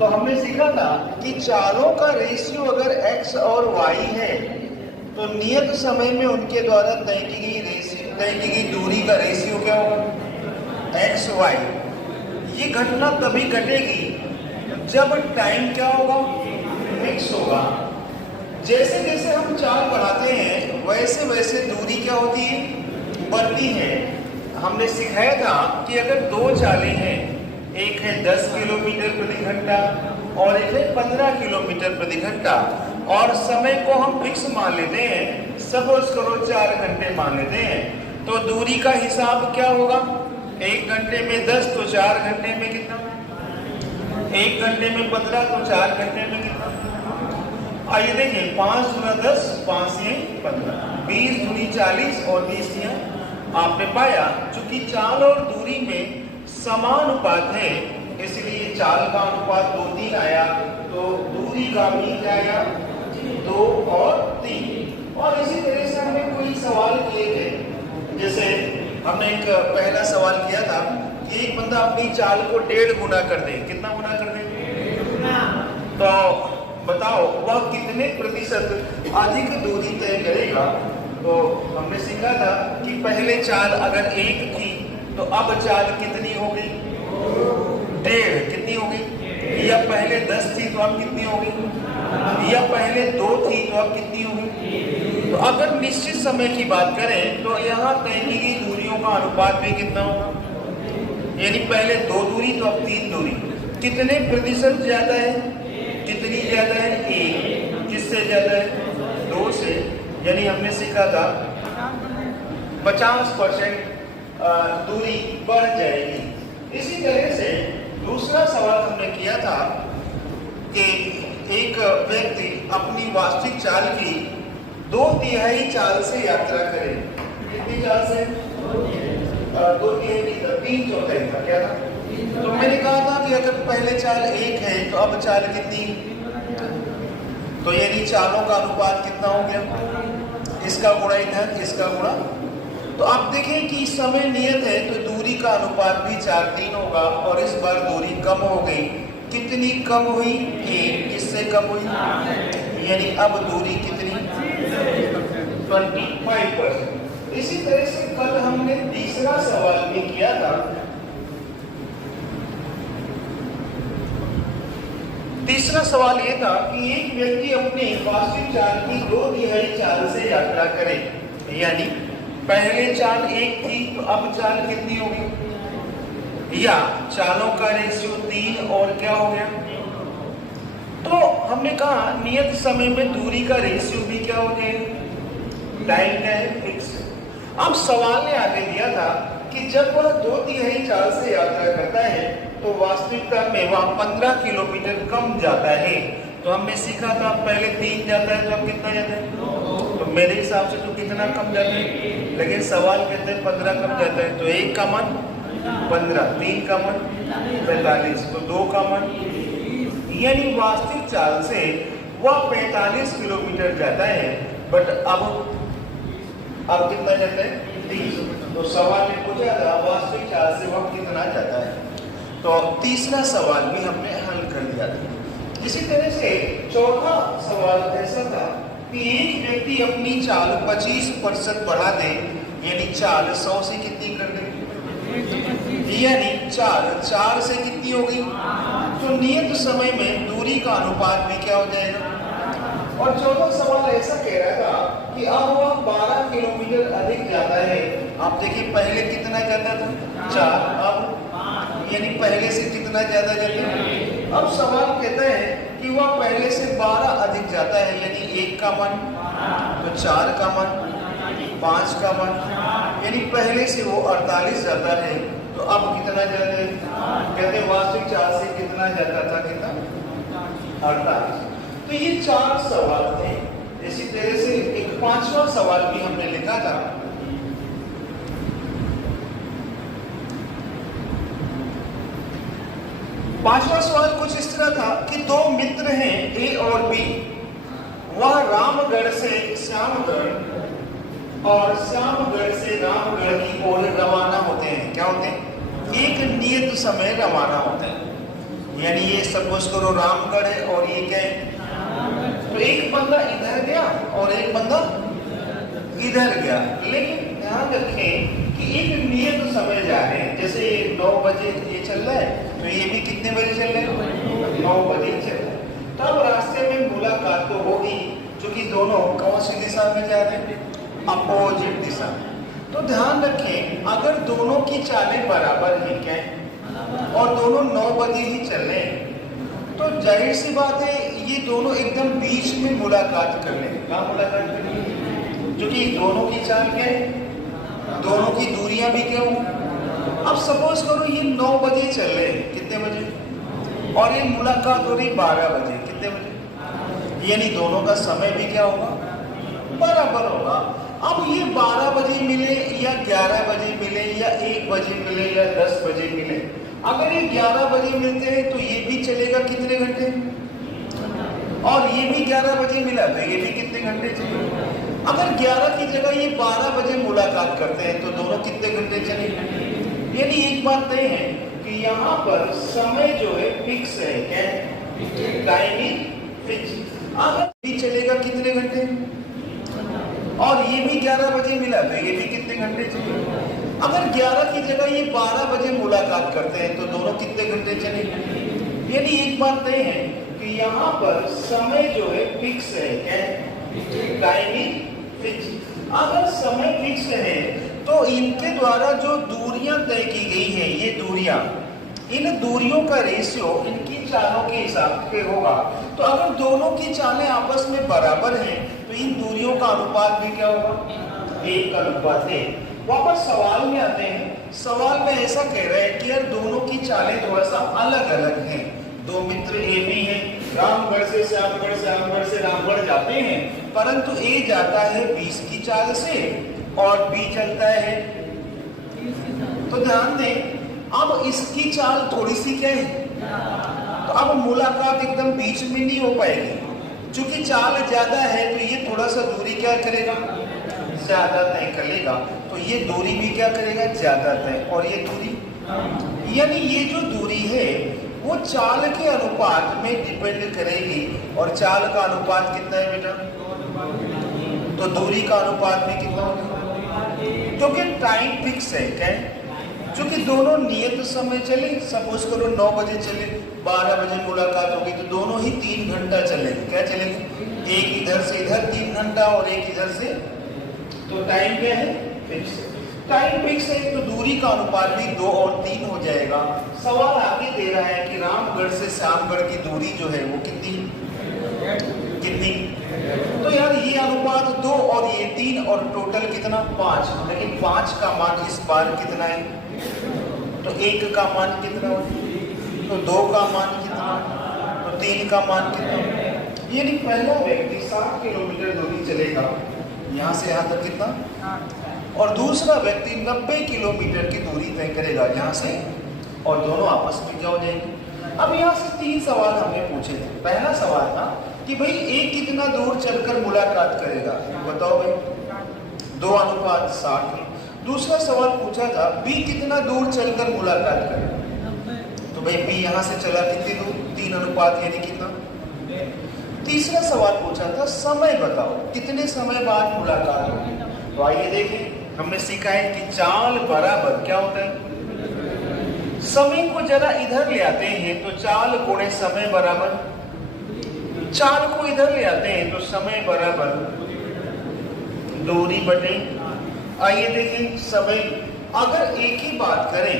तो हमने सीखा था कि चालों का रेशियो अगर x और y है तो नियत समय में उनके द्वारा तय की गई दूरी का रेशियो क्या होगा, x y। ये घटना तभी घटेगी जब टाइम क्या होगा, फिक्स होगा। जैसे जैसे हम चाल बढ़ाते हैं वैसे वैसे दूरी क्या होती है, बढ़ती है। हमने सिखाया था कि अगर दो चालें हैं, एक है 10 किलोमीटर प्रति घंटा और एक है 15 किलोमीटर प्रति घंटा, और समय को हम फिक्स मान लेते हैं, सपोज करो 4 घंटे मान लेते हैं, तो दूरी का हिसाब क्या होगा, 1 घंटे में 10 तो 4 घंटे में कितना, 1 घंटे में 15 तो 4 घंटे में कितना। आइए देखें, 5 गुना 10, 5 से 15, 20 दूनी 40 और 20 यहाँ। आपने पाया चूंकि चाल और दूरी में समानुपात है, इसलिए चाल का अनुपात 2:3 आया, तो दूरी का भी क्या आया, 2 और 3। और इसी तरह से हमने कोई सवाल किए थे, जैसे हमने एक पहला सवाल किया था कि एक बंदा अपनी चाल को 1.5 गुना कर दे, कितना गुना कर दे, तो बताओ वह कितने प्रतिशत अधिक दूरी तय करेगा। तो हमने सीखा था कि पहले चाल अगर 1 थी तो अब चाल कितनी हो गई, 1.5, कितनी हो गई, या पहले 10 थी तो अब कितनी हो गई, या पहले 2 थी तो अब कितनी हो गई। तो अगर निश्चित समय की बात करें तो यहाँ तय की गई दूरियों का अनुपात भी कितना होगा, यानी पहले 2 दूरी तो अब 3 दूरी। कितने प्रतिशत ज्यादा है, कितनी ज्यादा है, 1। किससे ज्यादा है, 2 से। यानी हमने सीखा था 50% दूरी बढ़ जाएगी। इसी तरह से दूसरा सवाल हमने किया था कि एक व्यक्ति अपनी वास्तविक चाल की 2/3 चाल से यात्रा करे। कितनी चाल से, 2/3 का 3/4 का क्या था। तो मैंने कहा था कि अगर पहले चाल 1 है तो अब चाल कितनी, तो यानी चालों का अनुपात कितना हो गया, इसका गुणा इधर, इसका गुणा। तो आप देखें कि समय नियत है तो दूरी का अनुपात भी 4:3 होगा, और इस बार दूरी कम हो गई। कितनी कम हुई, 1। किससे कम हुई, यानी अब दूरी कितनी, 25%। इसी तरह से कल हमने तीसरा सवाल भी किया था। तीसरा सवाल यह था कि एक व्यक्ति अपनी वास्तविक चाल की 2/3 चाल से यात्रा करे, यानी पहले चाल 1 थी तो अब चाल कितनी होगी, या चालों का रेशियो 3 और क्या हो गया। तो हमने कहा नियत समय में दूरी का रेशियो भी क्या हो गया, टाइम का है, फिक्स। अब सवाल ने आगे दिया था कि जब वह 2/3 चाल से यात्रा करता है तो वास्तविकता में वह 15 किलोमीटर कम जाता है। तो हमने सीखा था पहले 3 जाता है तो अब कितना जाता है, तो मेरे हिसाब से तो कितना कम जाता है, लेकिन सवाल कहते हैं 15 कम जाता है। तो 1 का मन 15, 3 का मन 45, तो 2 का मन, यानी वास्तविक चाल से वह 45 किलोमीटर जाता है, बट अब कितना जाता है, 30। तो सवाल ने पूछा था वास्तविक चाल से वह कितना जाता है, तो तीसरा सवाल भी हमने हल कर दिया था। इसी तरह से चौथा सवाल ऐसा था कि एक व्यक्ति अपनी चाल 25% बढ़ा दे, यानी चाल 100 से कितनी कर दे, यानी चाल 4 से कितनी हो गई, तो नियत समय में दूरी का अनुपात भी क्या हो जाएगा। और चौथा सवाल ऐसा कह रहा था कि अब वह 12 किलोमीटर अधिक जाता है। आप देखिए पहले कितना जाता था, 4, अब यानी पहले से कितना ज्यादा जाता है। अब सवाल कहता है कि वह पहले से 12 अधिक जाता है, यानी 1 का मन, तो 4 का मन, 5 का मन, यानी पहले से वो 48 जाता है, तो अब कितना जाता है, कहते हैं वास्तविक चाल से कितना जाता था, कितना, 48। तो ये 4 सवाल थे। इसी तरह से एक 5वां सवाल भी हमने लिखा था। पांचवा सवाल कुछ इस तरह था कि 2 मित्र हैं ए और बी, वह रामगढ़ से श्यामगढ़ और श्यामगढ़ से रामगढ़ की ओर रवाना होते हैं। क्या होते हैं, एक नियत समय रवाना होते हैं। यानी ये सपोज करो रामगढ़ है और ये क्या है, तो एक बंदा इधर गया और एक बंदा इधर गया। लेकिन ध्यान रखें कि एक नियत समय जा रहे हैं, जैसे 9 बजे ये चल रहा है तो ये भी कितने बजे चल रहे हैं, 9 बजे चल रहा है। तो अब रास्ते में मुलाकात तो होगी, क्योंकि दोनों कौन सी दिशा में जा रहे हैं, अपोजिट दिशा। तो ध्यान रखें अगर दोनों की चालें बराबर हैं क्या है और दोनों 9 बजे ही चल रहे हैं, तो जाहिर सी बात है ये दोनों एकदम बीच में मुलाकात कर लेंगे। कहाँ मुलाकात करेंगे, क्योंकि दोनों की चाल क्या है, दोनों की दूरियां भी क्या हो। अब सपोज करो ये 9 बजे चल रहे हैं, कितने बजे, और ये मुलाकात हो रही 12 बजे, कितने बजे, यानी दोनों का समय भी क्या होगा, बराबर होगा। अब ये 12 बजे मिले या 11 बजे मिले या 1 बजे मिले या 10 बजे मिले, अगर ये 11 बजे मिलते हैं तो ये भी चलेगा कितने घंटे, और ये भी 11 बजे मिला तो ये भी कितने घंटे चलेगा। अगर 11 की जगह ये 12 बजे मुलाकात करते हैं तो दोनों कितने घंटे चलेंगे। यानी एक बात तय है कि यहाँ पर समय जो है फिक्स है, क्या है, टाइमिंग फिक्स। अगर भी चलेगा कितने घंटे, और ये भी 11 बजे मिला तो ये भी कितने घंटे चलेगा। अगर 11 की जगह ये 12 बजे मुलाकात करते हैं तो दोनों कितने घंटे चलेंगे। यानी एक बात तय है कि यहाँ पर समय जो है फिक्स है, क्या है, टाइमिंग फिक्स। अगर समय फिक्स है तो इनके द्वारा जो दूरियां तय की गई हैं, ये दूरियां, इन दूरियों का रेशियो इनकी चालों के हिसाब से होगा। तो अगर दोनों की चालें आपस में बराबर हैं तो इन दूरियों का अनुपात भी क्या होगा, 1 का अनुपात है। वापस सवाल में आते हैं। सवाल में ऐसा कह रहे हैं कि यार दोनों की चालें थोड़ा सा अलग अलग हैं। दो मित्र ए बी हैं, रामगढ़ से श्यामगढ़, श्यामगढ़ से रामगढ़ जाते हैं, परंतु ए जाता है 20 की चाल से और बी चलता है। तो ध्यान दें अब इसकी चाल थोड़ी सी क्या है, तो अब मुलाकात एकदम बीच में नहीं हो पाएगी, क्योंकि चाल ज्यादा है तो ये थोड़ा सा दूरी क्या करेगा, ज्यादा तय कर लेगा। तो ये दूरी भी क्या करेगा, ज्यादा तय। और ये दूरी, यानी ये जो दूरी है वो चाल के अनुपात में डिपेंड करेगी। और चाल का अनुपात कितना है बेटा, तो दूरी का अनुपात भी कितना होगा, क्योंकि टाइम फिक्स है, क्या है, क्योंकि दोनों नियत समय चले। सपोज करो 9 बजे चले, 12 बजे मुलाकात होगी तो दोनों ही 3 घंटा चलेंगे। क्या चलेंगे, एक इधर से इधर 3 घंटा और एक इधर से, तो टाइम क्या है, फिक्स। टाइम फिक्स है तो दूरी का अनुपात भी 2 और 3 हो जाएगा। सवाल आगे दे रहा है कि रामगढ़ से श्यामगढ़ की दूरी जो है वो कितनी कितनी, तो यार ये अनुपात 2 और ये 3 और टोटल कितना 5, लेकिन 5 का मान इस बार कितना है, तो 1 का मान कितना हो, तो 2 का मान कितना, तो 3 का मान कितना। यानी पहला व्यक्ति 60 किलोमीटर दूरी चलेगा यहाँ से यहाँ तक कितना, और दूसरा व्यक्ति 90 किलोमीटर की दूरी तय करेगा यहाँ से, और दोनों आपस में क्या हो जाएंगे। अब यहाँ से 3 सवाल हमने पूछे थे। पहला सवाल था कि भाई ए कितना दूर चलकर मुलाकात करेगा, बताओ भाई, 2 अनुपात 60 है। दूसरा सवाल पूछा था बी कितना दूर चलकर मुलाकात करेगा, तो भाई बी यहाँ से चला कितनी दूर, 3 अनुपात यानी कितना। तीसरा सवाल पूछा था समय बताओ कितने समय बाद मुलाकात होगी। तो आइए देखें, हमने सीखा है कि चाल बराबर क्या होता है, समय को जरा इधर ले आते हैं तो चाल गुणे समय बराबर, चाल को इधर ले आते हैं तो समय बराबर दूरी बटे। आइए देखें समय, अगर ए की बात करें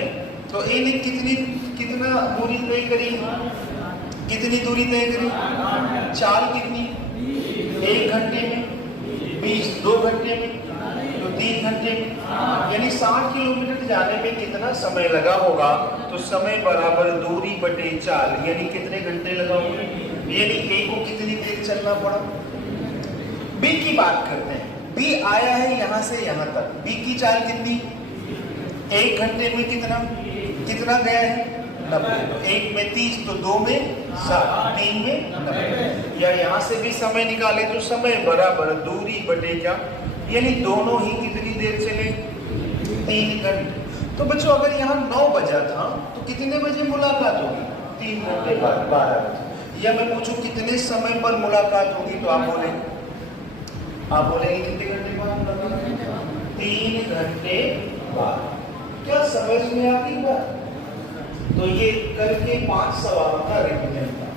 तो ए ने कितना दूरी तय करी, कितनी दूरी तय करी, चाल कितनी, 1 घंटे में, 20 2 घंटे में, तो 3 घंटे में, यानी 60 किलोमीटर जाने में कितना समय लगा होगा, तो समय बराबर दूरी बटे चाल, यानी कितने घंटे लगा होगा, यानी ए को कितनी देर चलना पड़ा। बी की बात करते हैं, बी आया है यहाँ से यहाँ तक, बी की चाल कितनी, 1 घंटे में कितना गया है, 90, तो 1 में 30, तो 2 में 7, 3 में 90, या यहाँ से भी समय निकाले तो समय बराबर दूरी बटे क्या, यानी दोनों ही कितनी देर चले, 3 घंटे। तो बच्चों अगर यहाँ 9 बजा था तो कितने बजे मुलाकात होगी, 3 घंटे बाद 12 बजे। या मैं पूछूं कितने समय पर मुलाकात होगी तो आप बोलेंगे कितने घंटे बाद मुलाकात? 3 घंटे बाद। क्या समझ में आ गई बात? तो ये करके 5 सवालों का रिवीजन था।